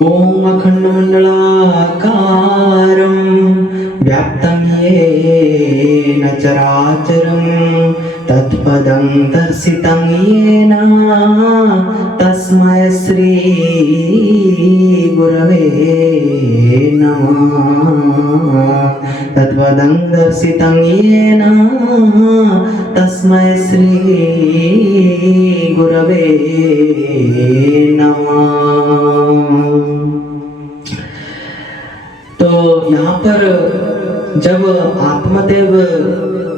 ॐ अखण्डमण्डलाकारं व्याप्तं येन चराचरं तत्पदं दर्शितं येन तस्मै श्री गुरवे नमः। तत्पदं दर्शितं येन तस्मै श्री गुरवे नमः। तो यहाँ पर जब आत्मदेव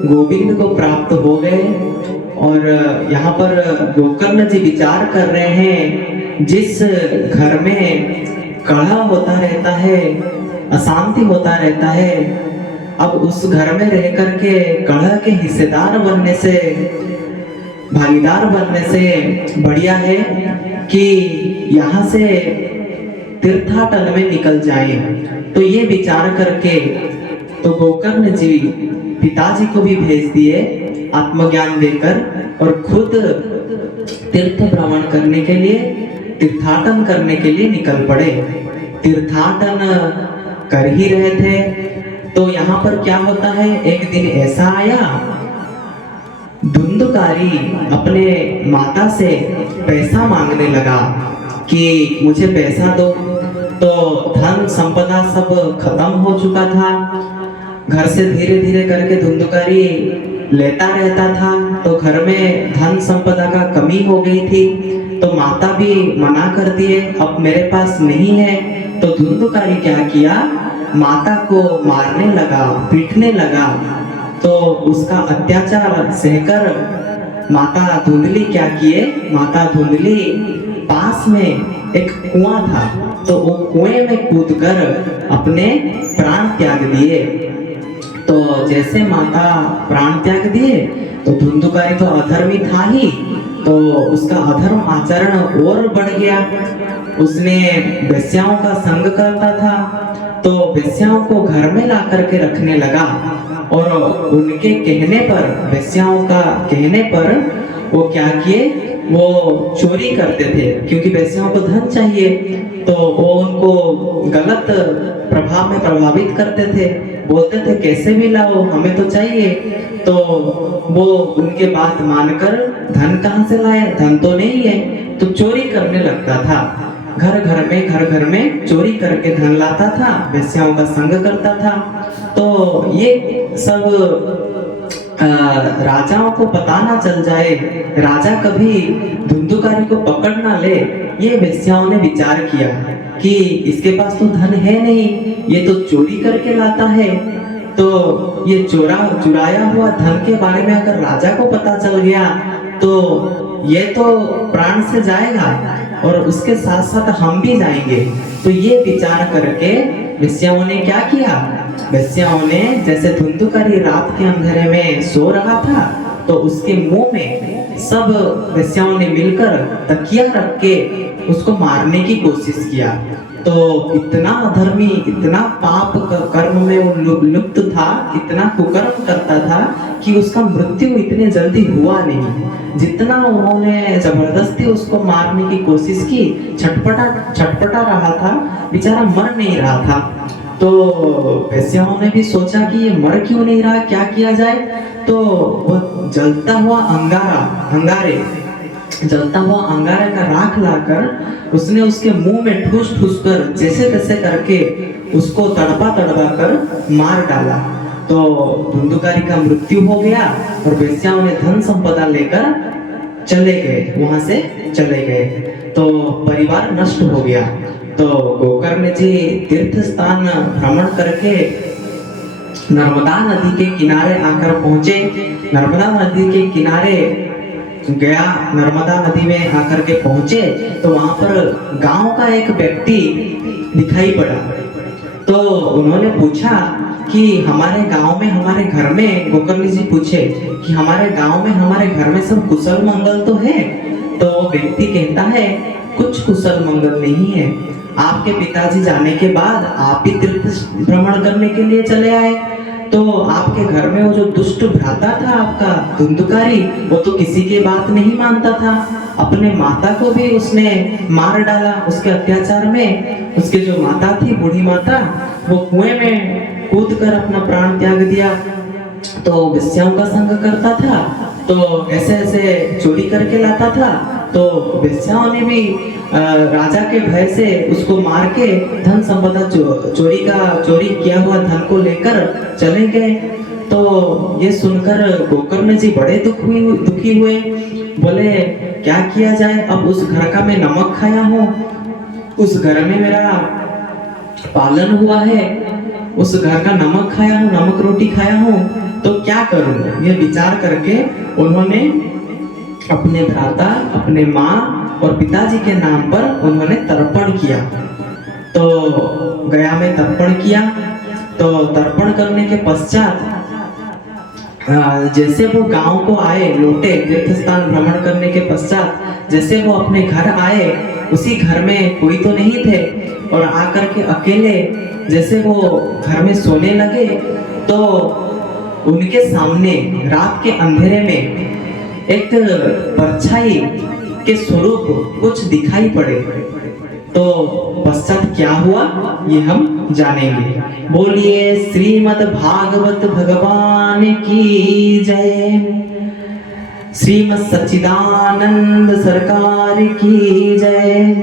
गोविंद को प्राप्त हो गए और यहाँ पर गोकर्ण जी विचार कर रहे हैं, जिस घर में कलह होता रहता है, अशांति होता रहता है, अब उस घर में रह करके कलह के हिस्सेदार बनने से, भागीदार बनने से बढ़िया है कि यहाँ से तीर्थाटन में निकल जाए। तो ये विचार करके तो गोकर्ण जी पिताजी को भी भेज दिए आत्मज्ञान देकर और खुद तीर्थ भ्रमण करने के लिए, तीर्थाटन करने के लिए निकल पड़े। तीर्थाटन कर ही रहे थे तो यहाँ पर क्या होता है, एक दिन ऐसा आया, धुंधकारी अपने माता से पैसा मांगने लगा कि मुझे पैसा दो। तो धन संपदा सब खत्म हो चुका था, घर से धीरे धीरे करके धुंधकारी लेता रहता था, तो घर में धन संपदा का कमी हो गई थी। तो माता भी मना कर दिए, अब मेरे पास नहीं है। तो धुंधकारी क्या किया, माता को मारने लगा, पीटने लगा। तो उसका अत्याचार सहकर माता धुंधली क्या किए, माता धुंधली पास में एक कुआं था, तो वो कुएं में कूदकर अपने प्राण त्याग दिए। तो जैसे माता प्राण त्याग दिए तो धुंधकारी तो अधर्मी था ही, तो उसका अधर्म आचरण और बढ़ गया। उसने वेश्याओं का संग करता था, तो वेश्याओं को घर में ला करके रखने लगा और उनके कहने पर, वेश्याओं का कहने पर वो क्या किए, वो चोरी करते थे, क्योंकि वेश्याओं को धन चाहिए। तो वो उनको गलत प्रभाव में प्रभावित करते थे, बोलते थे कैसे भी लाओ, हमें तो चाहिए। तो वो उनके बात मानकर धन कहाँ से लाए, धन तो नहीं है, तो चोरी करने लगता था। घर घर में चोरी करके धन लाता था, वेश्याओं का संग करता था। तो ये सब राजाओं को पता ना चल जाए, राजा कभी धुंधुकारी को पकड़ ना ले, ये वेश्याओं ने विचार किया कि इसके पास तो धन है नहीं, ये तो चोरी करके लाता है। तो ये चुराया हुआ धन के बारे में अगर राजा को पता चल गया तो ये तो प्राण से जाएगा और उसके साथ साथ हम भी जाएंगे। तो ये विचार करके वेश्याओं ने क्या किया, वेश्याओं ने जैसे धुंधुकारी रात के अंधेरे में सो रहा था, तो उसके मुंह में सब वेश्याओं ने मिलकर तकिया रख के उसको मारने की कोशिश किया। तो इतना अधर्मी, इतना पाप कर्म में वो लुप्त था, इतना कुकर्म करता था कि उसका मृत्यु इतने जल्दी हुआ नहीं। जितना उन्होंने जबरदस्ती उसको मारने की कोशिश की, छटपटा रहा था, बेचारा मर नहीं रहा था। तो वेश्याओं ने भी सोचा कि ये मर क्यों नहीं रहा, क्या किया जाए। तो वह जलता हुआ अंगारे का राख लाकर उसने उसके मुंह में ठूस कर जैसे तैसे करके उसको तड़पा कर मार डाला। तो धुंधुकारी का मृत्यु हो गया और वेश्याओं ने धन संपदा लेकर वहां से चले गए। तो परिवार नष्ट हो गया। तो गोकर्ण जी तीर्थ स्थान भ्रमण करके नर्मदा नदी के किनारे आकर पहुंचे। नर्मदा नदी के किनारे गया, नर्मदा नदी में आकर के पहुंचे तो वहां पर गांव का एक व्यक्ति दिखाई पड़ा। तो उन्होंने पूछा कि हमारे गांव में, हमारे घर में, गोकर्ण जी पूछे कि हमारे गांव में, हमारे घर में सब कुशल मंगल तो है। तो व्यक्ति कहता है कुछ कुशल मंगल नहीं है, आपके पिताजी जाने के बाद आप ही तीर्थ भ्रमण करने के लिए चले आए, तो आपके घर में वो जो दुष्ट भ्राता था आपका धुंधुकारी, वो तो किसी की बात नहीं मानता था। अपने माता को भी उसने मार डाला उसके अत्याचार में। उसके जो माता थी, बूढ़ी माता, वो कुएं में कूद कर अपना प्राण त्याग दिया। तो वेश्याओं का संग करता था, तो ऐसे ऐसे चोरी करके लाता था। तो वेश्याओं ने भी राजा के भय से उसको मार के धन संपदा चोरी किया हुआ धन को लेकर चले गए। तो ये सुनकर गोकर्ण जी बड़े दुखी हुए। बोले क्या किया जाए, अब उस घर का मैं नमक खाया हूँ, उस घर में मेरा पालन हुआ है, उस घर का नमक खाया हूँ, नमक रोटी खाया हूँ, तो क्या करूँ। ये विचार करके उन्होंने अपने भ्राता, अपने माँ और पिताजी के नाम पर उन्होंने तर्पण किया। तो गया में तर्पण किया। तो तर्पण करने के पश्चात जैसे वो गांव को आए, लौटे, तीर्थ स्थान भ्रमण करने के पश्चात जैसे वो अपने घर आए, उसी घर में कोई तो नहीं थे, और आकर के अकेले जैसे वो घर में सोने लगे, तो उनके सामने रात के अंधेरे में एक परछाई के स्वरूप कुछ दिखाई पड़े। तो पश्चात क्या हुआ ये हम जानेंगे। बोलिए श्रीमद् भागवत भगवान की जय, श्रीमद् सच्चिदानंद सरकार की जय।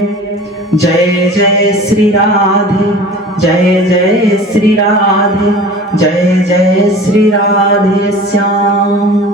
जय जय श्री राधे, जय जय श्री राधे, जय जय श्री राधे श्याम।